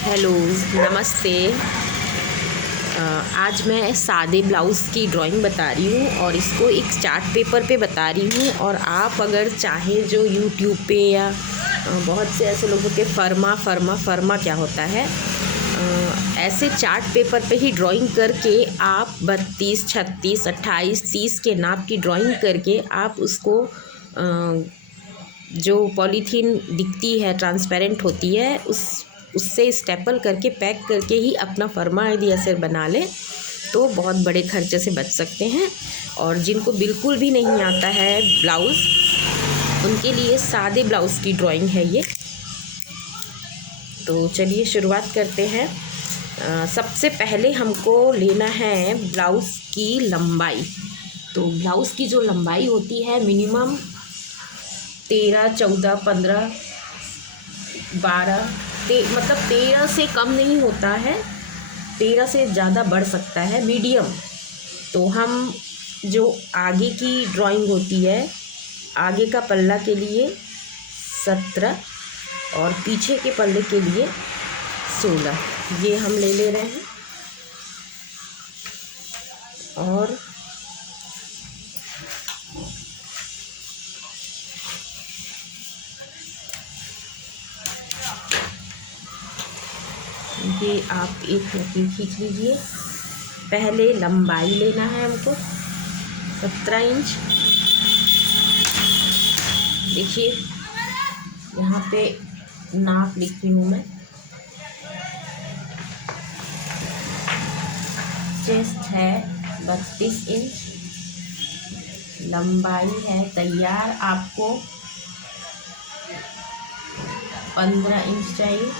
Hello, नमस्ते। आज मैं सादे ब्लाउज़ की ड्राइंग बता रही हूँ और इसको एक चार्ट पेपर पे बता रही हूँ। और आप अगर चाहें जो यूट्यूब पे या बहुत से ऐसे लोगों के फर्मा क्या होता है, ऐसे चार्ट पेपर पे ही ड्राइंग करके आप 32, 36, 28, 30 के नाप की ड्राइंग करके आप उसको जो पॉलीथीन दिखती है, ट्रांसपेरेंट होती है, उससे स्टेपल करके पैक करके ही अपना फर्मा यदि ऐसे बना लें तो बहुत बड़े खर्चे से बच सकते हैं। और जिनको बिल्कुल भी नहीं आता है ब्लाउज़, उनके लिए सादे ब्लाउज़ की ड्राइंग है ये। तो चलिए शुरुआत करते हैं। सबसे पहले हमको लेना है ब्लाउज़ की लंबाई। तो ब्लाउज़ की जो लंबाई होती है मिनिमम 13, 14, 15, 12, मतलब 13 से कम नहीं होता है, 13 से ज़्यादा बढ़ सकता है, मीडियम। तो हम जो आगे की ड्राइंग होती है, आगे का पल्ला के लिए 17 और पीछे के पल्ले के लिए 16, ये हम ले रहे हैं। और ये आप एक लकीर खींच लीजिए। पहले लंबाई लेना है हमको 17 इंच। देखिए यहाँ पे नाप लिखी हूँ मैं। चेस्ट है 32 इंच, लंबाई है तैयार आपको 15 इंच चाहिए।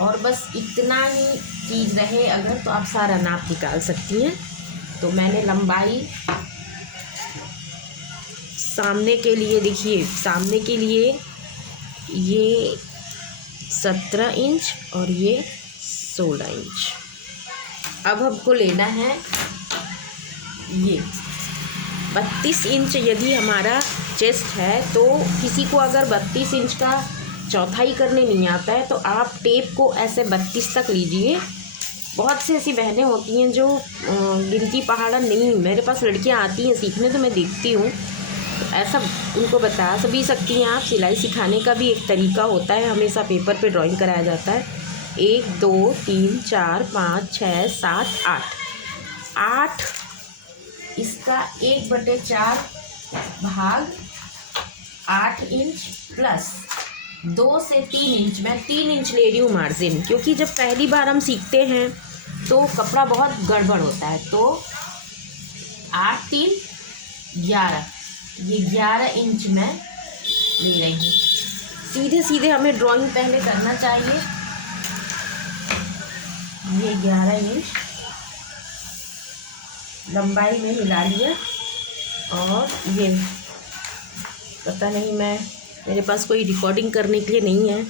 और बस इतना ही चीज़ रहे अगर, तो आप सारा नाप निकाल सकती हैं। तो मैंने लंबाई सामने के लिए, देखिए सामने के लिए ये 17 इंच और ये 16 इंच। अब हमको लेना है ये 32 इंच। यदि हमारा चेस्ट है तो किसी को अगर 32 इंच का चौथाई करने नहीं आता है तो आप टेप को ऐसे 32 तक लीजिए। बहुत सी ऐसी बहनें होती हैं जो गिनती पहाड़ा नहीं, मेरे पास लड़कियां आती हैं सीखने तो मैं देखती हूँ, तो ऐसा उनको बता भी सकती हैं आप। सिलाई सिखाने का भी एक तरीका होता है, हमेशा पेपर पे ड्राइंग कराया जाता है। 1, 2, 3, 4, 5, 6, 7, 8, इसका 1/4 भाग 8 इंच प्लस 2 से 3 इंच। मैं 3 इंच ले रही हूँ मार्जिन, क्योंकि जब पहली बार हम सीखते हैं तो कपड़ा बहुत गड़बड़ होता है। तो 8, 3, 11, ये 11 इंच मैं ले रही हूँ। सीधे सीधे हमें ड्राइंग पहले करना चाहिए। ये 11 इंच लंबाई में मिला लिया। और ये पता नहीं, मेरे पास कोई रिकॉर्डिंग करने के लिए नहीं है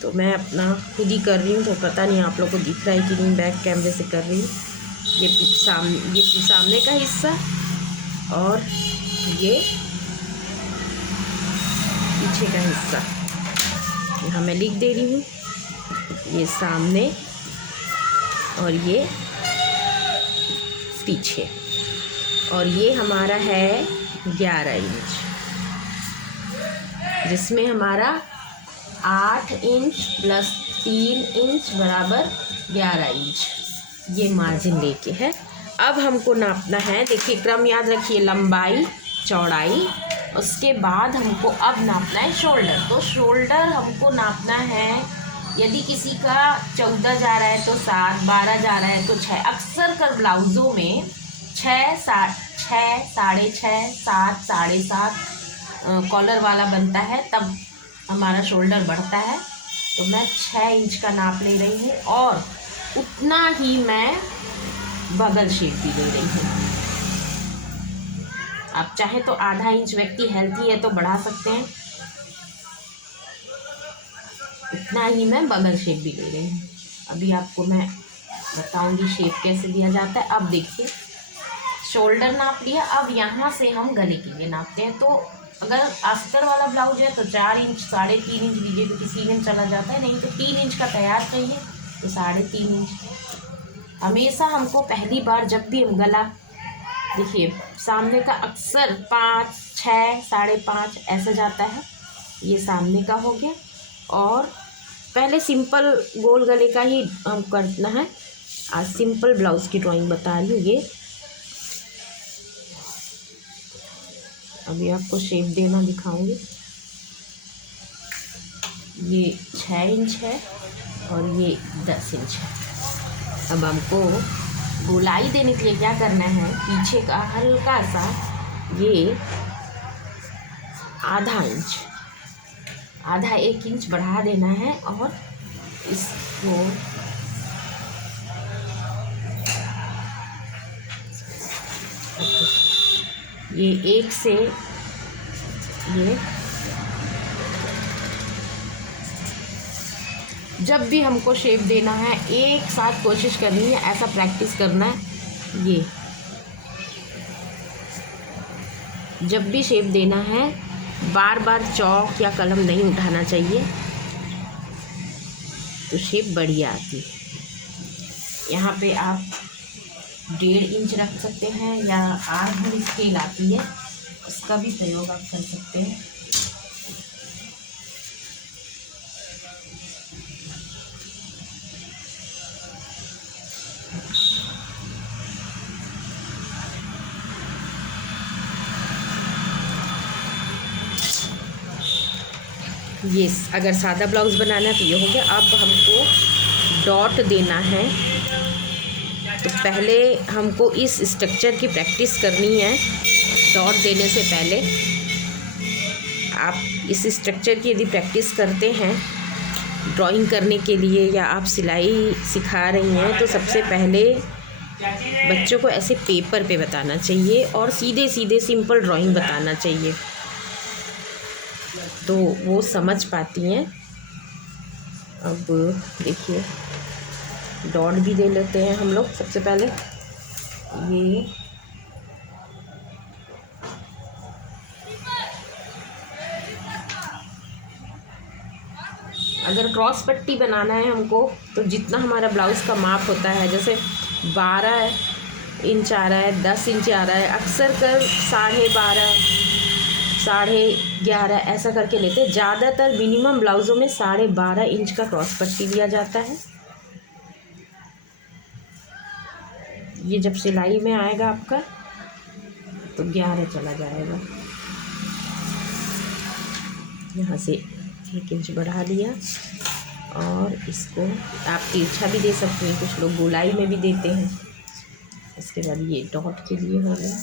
तो मैं अपना खुद ही कर रही हूँ, तो पता नहीं आप लोग को दिख रहा है कि नहीं। बैक कैमरे से कर रही हूँ। ये सामने का हिस्सा और ये पीछे का हिस्सा, यहाँ मैं लिख दे रही हूँ। ये सामने और ये पीछे। और ये हमारा है 11 इंच, जिसमें हमारा 8 इंच प्लस 3 इंच बराबर 11 इंच ये मार्जिन लेके है। अब हमको नापना है, देखिए क्रम याद रखिए, लंबाई, चौड़ाई, उसके बाद हमको अब नापना है शोल्डर। तो शोल्डर हमको नापना है, यदि किसी का 14 जा रहा है तो 7, 12 जा रहा है तो 6। अक्सर कर ब्लाउज़ों में 6, 6.5, 7, 7.5 कॉलर वाला बनता है, तब हमारा शोल्डर बढ़ता है। तो मैं 6 इंच का नाप ले रही हूँ और उतना ही मैं बगल शेप भी ले रही हूँ। आप चाहे तो आधा इंच, व्यक्ति हेल्थी है तो बढ़ा सकते हैं, इतना ही मैं बगल शेप भी ले रही हूँ। अभी आपको मैं बताऊंगी शेप कैसे दिया जाता है। अब देखिए शोल्डर नाप लिया, अब यहाँ से हम गले के लिए नापते हैं। तो अगर अस्तर वाला ब्लाउज है तो 4 इंच 3.5 इंच लीजिए, क्योंकि सीवन चला जाता है, नहीं तो 3 इंच का तैयार चाहिए तो 3.5 इंच। हमेशा हमको पहली बार जब भी हम गला, देखिए सामने का अक्सर 5, 6, 5.5 ऐसा जाता है, ये सामने का हो गया। और पहले सिंपल गोल गले का ही हम करना है। आज सिंपल ब्लाउज की ड्राइंग बता रही हूँ। ये अभी आपको शेप देना दिखाऊंगी। ये 6 इंच है और ये 10 इंच है। अब हमको गोलाई देने के लिए क्या करना है, पीछे का हल्का सा ये आधा 1 इंच बढ़ा देना है और इसको ये एक से ये जब भी हमको शेप देना है एक साथ कोशिश करनी है, ऐसा प्रैक्टिस करना है। ये जब भी शेप देना है बार बार चौक या कलम नहीं उठाना चाहिए, तो शेप बढ़िया आती है। यहाँ पे आप 1.5 इंच रख सकते हैं या आर्म स्केल आती है, उसका भी प्रयोग आप कर सकते हैं। ये अगर सादा ब्लाउज़ बनाना है तो ये हो गया। अब हमको डॉट देना है, तो पहले हमको इस स्ट्रक्चर की प्रैक्टिस करनी है। डॉट देने से पहले आप इस स्ट्रक्चर की यदि प्रैक्टिस करते हैं ड्राइंग करने के लिए, या आप सिलाई सिखा रही हैं, तो सबसे पहले बच्चों को ऐसे पेपर पे बताना चाहिए और सीधे सीधे सिंपल ड्राइंग बताना चाहिए, तो वो समझ पाती हैं। अब देखिए डॉट भी दे लेते हैं हम लोग। सबसे पहले ये अगर क्रॉस पट्टी बनाना है हमको, तो जितना हमारा ब्लाउज़ का माप होता है, जैसे 12 इंच आ रहा है, 10 इंच आ रहा है, अक्सर कर 12.5, 11.5 ऐसा करके लेते हैं। ज़्यादातर मिनिमम ब्लाउज़ों में 12.5 इंच का क्रॉस पट्टी लिया जाता है। ये जब सिलाई में आएगा आपका तो 11 चला जाएगा। यहाँ से 1 इंच बढ़ा लिया और इसको आप तिरछा भी दे सकते हैं, कुछ लोग गोलाई में भी देते हैं। इसके बाद ये डॉट के लिए हो गया।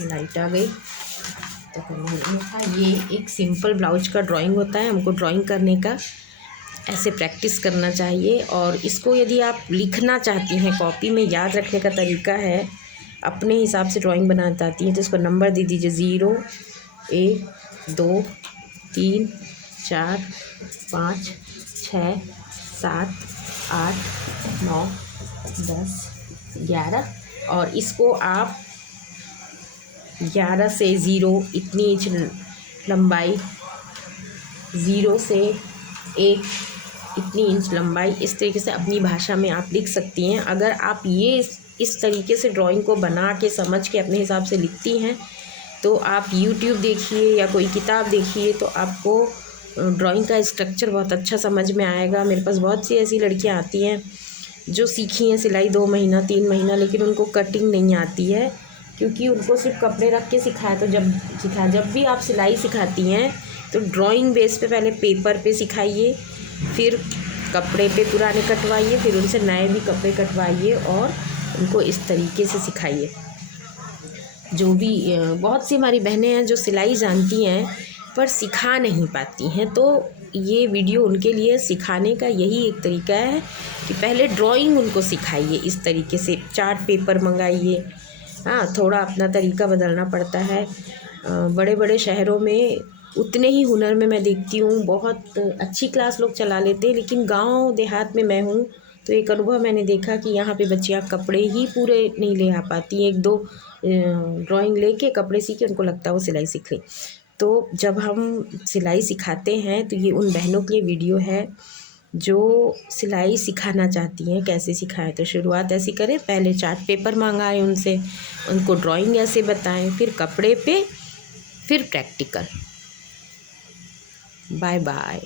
लाइट आ गई तो करना था। ये एक सिंपल ब्लाउज का ड्राइंग होता है। हमको ड्राइंग करने का ऐसे प्रैक्टिस करना चाहिए, और इसको यदि आप लिखना चाहती हैं, कॉपी में याद रखने का तरीका है, अपने हिसाब से ड्राइंग बनाना चाहती हैं, तो इसको नंबर दे दीजिए 0, 1, 2, 3, 4, 5, 6, 7, 8, 9, 10, 11, और इसको आप 11 से 0 इतनी इंच लंबाई 0 से 1 इतनी इंच लंबाई, इस तरीके से अपनी भाषा में आप लिख सकती हैं। अगर आप ये इस तरीके से ड्राइंग को बना के समझ के अपने हिसाब से लिखती हैं तो आप यूट्यूब देखिए या कोई किताब देखिए तो आपको ड्राइंग का स्ट्रक्चर बहुत अच्छा समझ में आएगा। मेरे पास बहुत सी ऐसी लड़कियां आती हैं जो सीखी हैं सिलाई 2 महीना 3 महीना, लेकिन उनको कटिंग नहीं आती है, क्योंकि उनको सिर्फ कपड़े रख के सिखाया। तो जब भी आप सिलाई सिखाती हैं तो ड्राइंग बेस पे पहले पेपर पे सिखाइए, फिर कपड़े पे पुराने कटवाइए, फिर उनसे नए भी कपड़े कटवाइए और उनको इस तरीके से सिखाइए। जो भी बहुत सी हमारी बहनें हैं जो सिलाई जानती हैं पर सिखा नहीं पाती हैं, तो ये वीडियो उनके लिए सिखाने का यही एक तरीका है कि पहले ड्राइंग उनको सिखाइए। इस तरीके से चार्ट पेपर मंगाइए। हाँ, थोड़ा अपना तरीका बदलना पड़ता है। बड़े बड़े शहरों में उतने ही हुनर में मैं देखती हूँ बहुत अच्छी क्लास लोग चला लेते हैं, लेकिन गांव देहात में मैं हूँ तो एक अनुभव मैंने देखा कि यहाँ पे बच्चियाँ कपड़े ही पूरे नहीं ले आ पाती। 1-2 ड्राइंग लेके कपड़े सीखे, उनको लगता है वो सिलाई सीख लें। तो जब हम सिलाई सिखाते हैं तो ये उन बहनों के लिए वीडियो है जो सिलाई सिखाना चाहती हैं। कैसे सिखाएं, तो शुरुआत ऐसी करें, पहले चार्ट पेपर मंगाएं उनसे, उनको ड्राइंग ऐसे बताएं, फिर कपड़े पे, फिर प्रैक्टिकल। Bye bye.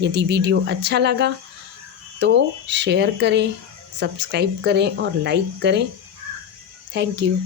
यदि वीडियो अच्छा लगा तो शेयर करें, सब्सक्राइब करें और लाइक करें। Thank you.